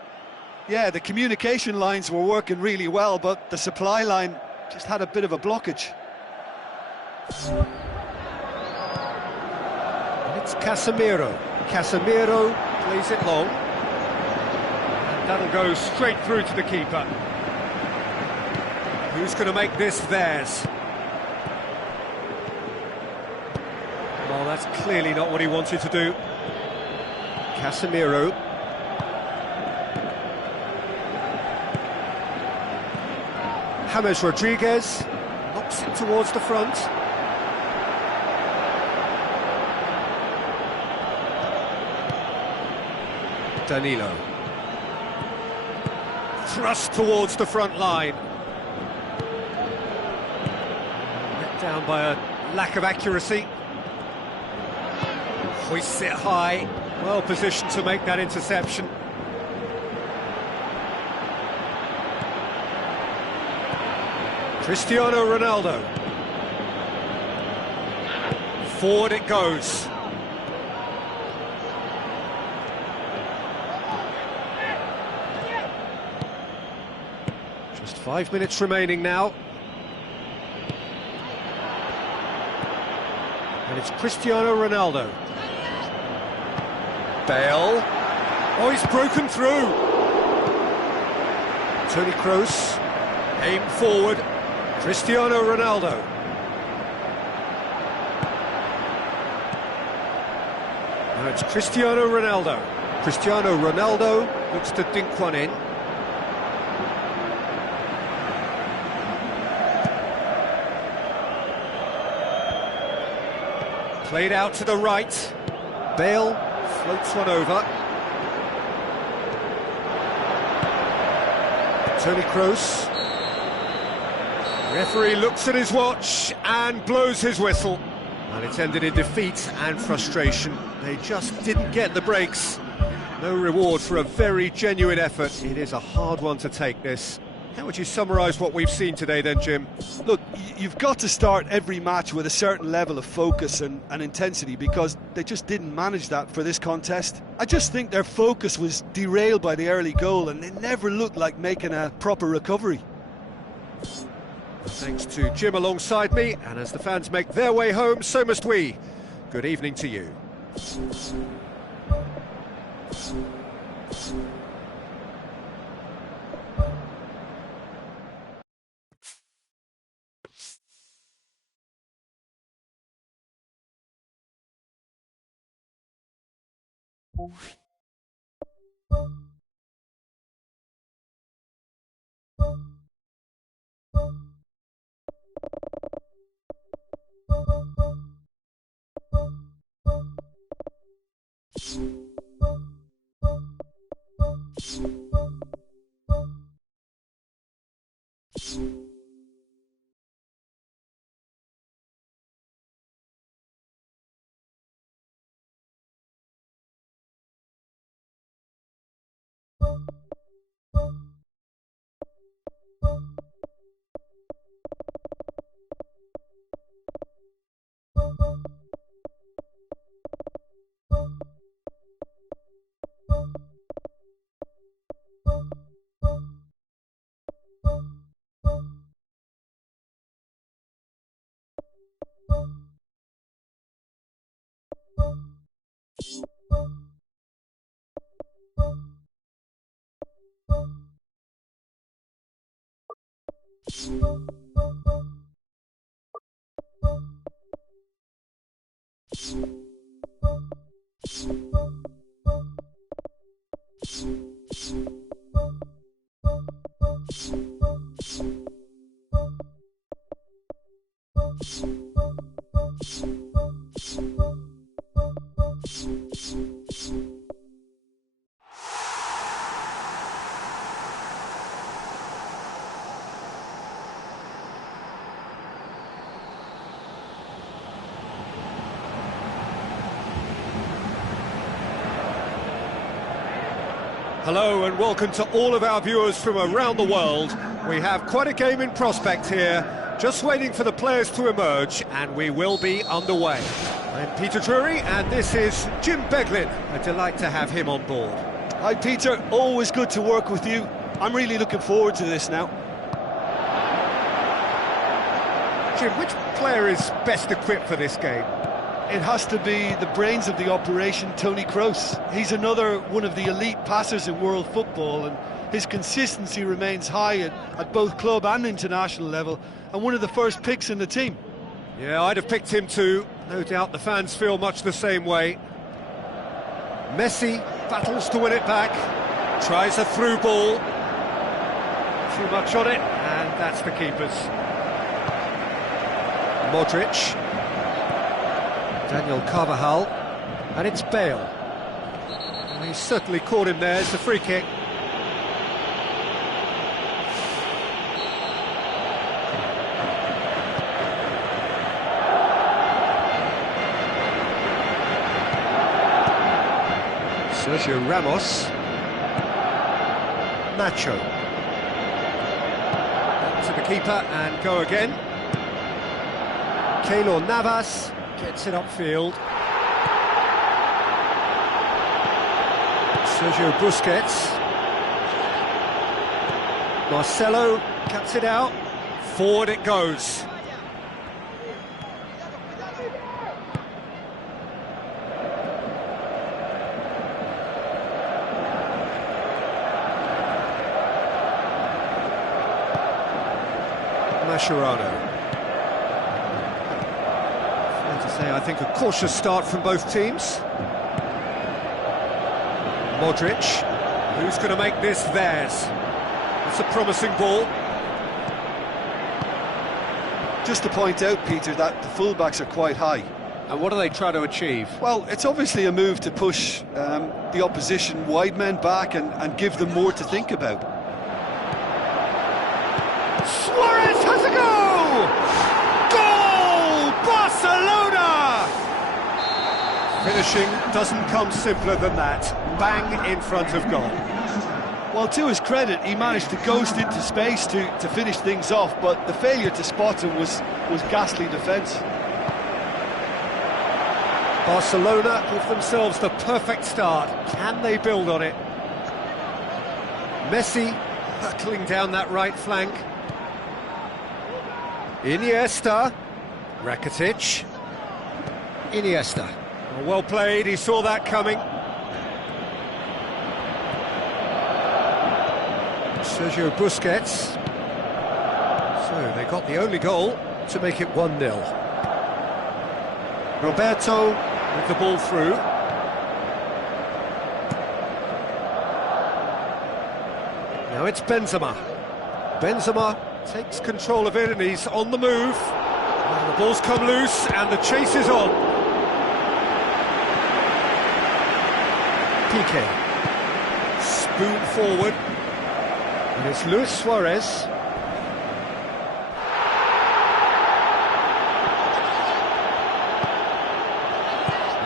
Yeah, the communication lines were working really well, but the supply line just had a bit of a blockage. And it's Casemiro. Casemiro plays it long. And that'll go straight through to the keeper. Who's going to make this theirs? Well, that's clearly not what he wanted to do. Casemiro. James Rodriguez knocks it towards the front. Danilo. Thrust towards the front line. Let down by a lack of accuracy. Hoists it high. Well positioned to make that interception. Cristiano Ronaldo. Forward it goes. Just 5 minutes remaining now. And it's Cristiano Ronaldo. Bale. Oh, he's broken through. Toni Kroos. Aim forward. Cristiano Ronaldo. Now it's Cristiano Ronaldo. Cristiano Ronaldo looks to dink one in. Played out to the right. Bale floats one over. Toni Kroos. Referee looks at his watch and blows his whistle. And it's ended in defeat and frustration. They just didn't get the breaks. No reward for a very genuine effort. It is a hard one to take, this. How would you summarise what we've seen today then, Jim? Look, you've got to start every match with a certain level of focus and intensity, because they just didn't manage that for this contest. I just think their focus was derailed by the early goal, and they never looked like making a proper recovery. Thanks to Jim alongside me, and as the fans make their way home, so must we. Good evening to you. Hello and welcome to all of our viewers from around the world. We have quite a game in prospect here, just waiting for the players to emerge, and we will be underway. I'm Peter Drury, and this is Jim Beglin. A delight to have him on board. Hi Peter, always good to work with you. I'm really looking forward to this now. Jim, which player is best equipped for this game? It has to be the brains of the operation, Toni Kroos. He's another one of the elite passers in world football, and his consistency remains high at both club and international level, and one of the first picks in the team. Yeah, I'd have picked him too. No doubt the fans feel much the same way. Messi battles to win it back, tries a through ball. Too much on it, and that's the keeper's. Modric. Daniel Carvajal, and it's Bale. And he certainly caught him there. It's a free kick. Sergio Ramos. Nacho. To the keeper and go again. Keylor Navas gets it upfield. Sergio Busquets. Marcelo cuts it out. Forward it goes. Mascherano. I think a cautious start from both teams. Modric, who's going to make this theirs? It's a promising ball. Just to point out, Peter, that the fullbacks are quite high. And what are they trying to achieve? Well, it's obviously a move to push the opposition wide men back and give them more to think about. Suarez has a goal! Goal! Barcelona! Finishing doesn't come simpler than that. Bang in front of goal. Well, to his credit, he managed to ghost into space to finish things off, but the failure to spot him was ghastly defence. Barcelona give themselves the perfect start. Can they build on it? Messi hurtling down that right flank. Iniesta. Rakitic. Iniesta. Well played, he saw that coming. Sergio Busquets. So they got the only goal to make it 1-0. Roberto with the ball through. Now it's Benzema. Benzema takes control of it and he's on the move. And the ball's come loose and the chase is on. Piqué, spoon forward, and it's Luis Suarez.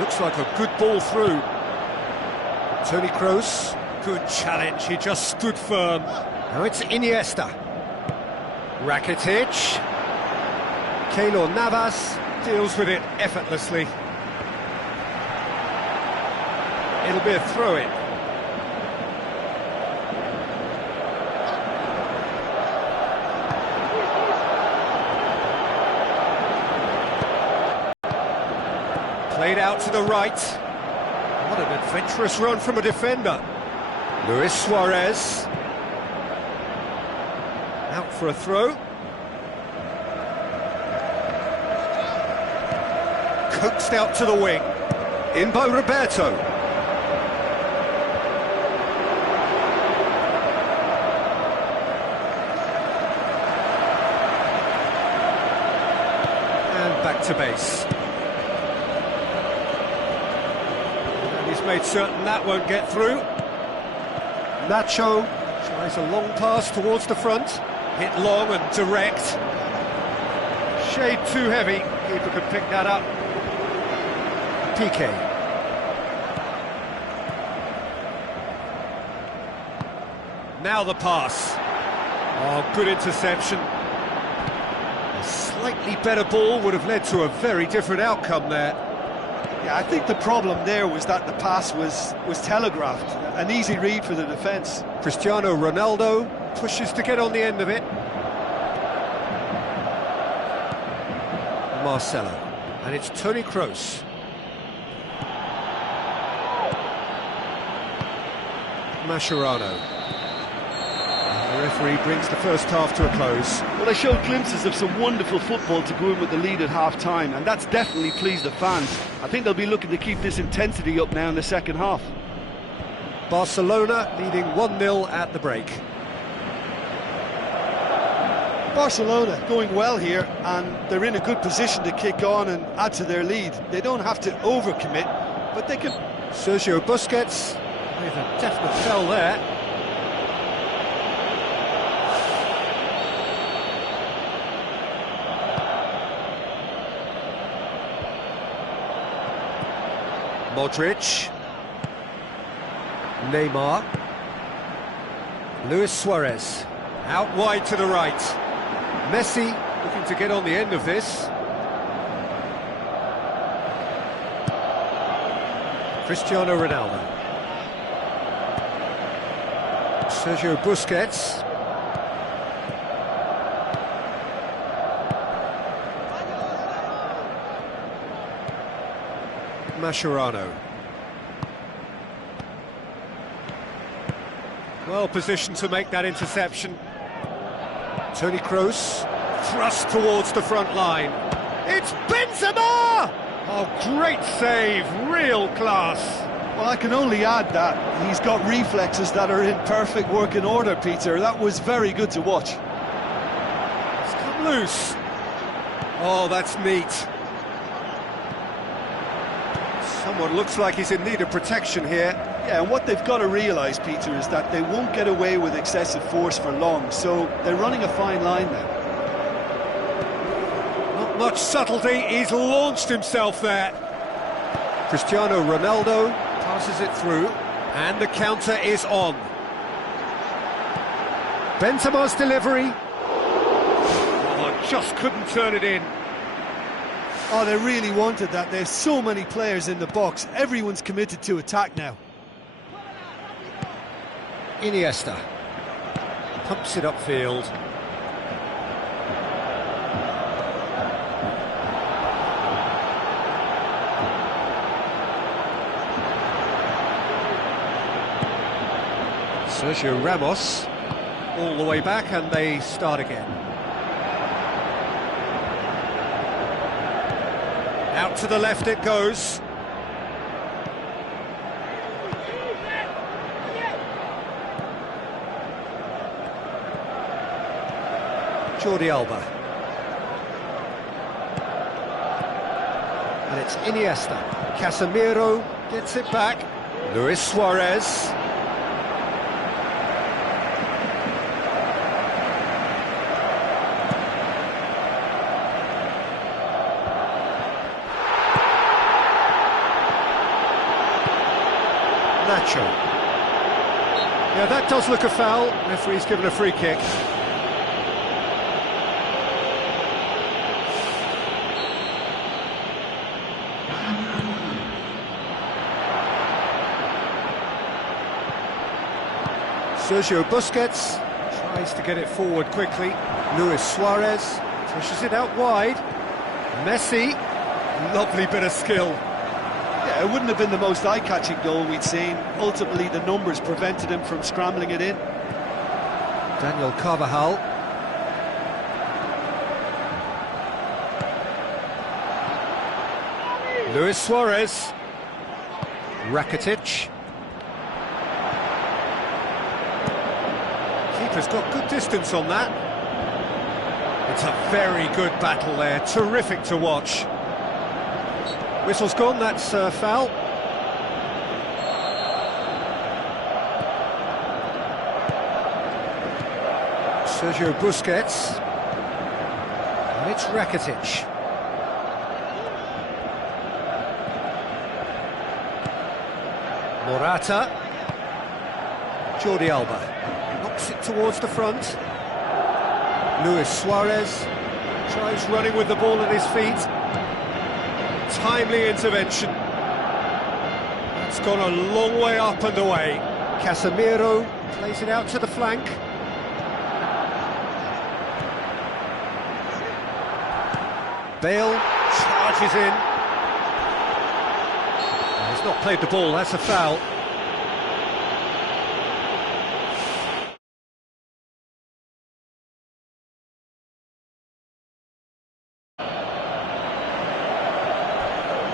Looks like a good ball through. Toni Kroos, good challenge, he just stood firm. Now it's Iniesta. Rakitic. Keylor Navas deals with it effortlessly. It'll be a throw-in. Played out to the right. What an adventurous run from a defender. Luis Suarez. Out for a throw. Coaxed out to the wing. In by Roberto. Back to base. And he's made certain that won't get through. Nacho tries a long pass towards the front. Hit long and direct. Shade too heavy. Keeper could pick that up. Piqué. Now the pass. Oh, good interception. A slightly better ball would have led to a very different outcome there. Yeah, I think the problem there was that the pass was telegraphed. An easy read for the defence. Cristiano Ronaldo pushes to get on the end of it. Marcelo. And it's Toni Kroos. Mascherano. The referee brings the first half to a close. Well, they showed glimpses of some wonderful football to go in with the lead at half-time, and that's definitely pleased the fans. I think they'll be looking to keep this intensity up now in the second half. Barcelona leading 1-0 at the break. Barcelona going well here, and they're in a good position to kick on and add to their lead. They don't have to overcommit, but they can... Sergio Busquets with a definite foul there. Modric. Neymar. Luis Suarez. Out wide to the right. Messi looking to get on the end of this. Cristiano Ronaldo. Sergio Busquets. Mascherano. Well positioned to make that interception. Toni Kroos, thrust towards the front line. It's Benzema! Oh, great save, real class. Well, I can only add that he's got reflexes that are in perfect working order, Peter. That was very good to watch. It's come loose. Oh, that's neat. Someone looks like he's in need of protection here. Yeah, and what they've got to realise, Peter, is that they won't get away with excessive force for long, so they're running a fine line now. Not much subtlety, he's launched himself there. Cristiano Ronaldo passes it through, and the counter is on. Benzema's delivery. Oh, just couldn't turn it in. Oh, they really wanted that. There's so many players in the box. Everyone's committed to attack now. Iniesta pumps it upfield. Sergio Ramos all the way back, and they start again. Out to the left it goes. Jordi Alba. And it's Iniesta. Casemiro gets it back. Luis Suarez. Nacho. Yeah, that does look a foul. Referee's given a free kick. Sergio Busquets tries to get it forward quickly. Luis Suarez pushes it out wide. Messi, lovely bit of skill. Yeah, it wouldn't have been the most eye-catching goal we'd seen. Ultimately, the numbers prevented him from scrambling it in. Daniel Carvajal. Luis Suarez. Rakitic. Keeper's got good distance on that. It's a very good battle there, terrific to watch. Whistle's gone, that's foul. Sergio Busquets. And it's Rakitic. Morata. Jordi Alba. Flicks it towards the front. Luis Suarez tries running with the ball at his feet. Timely intervention. It's gone a long way up and away. Casemiro plays it out to the flank. Bale charges in. He's not played the ball, that's a foul.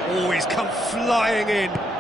Oh, he's come flying in.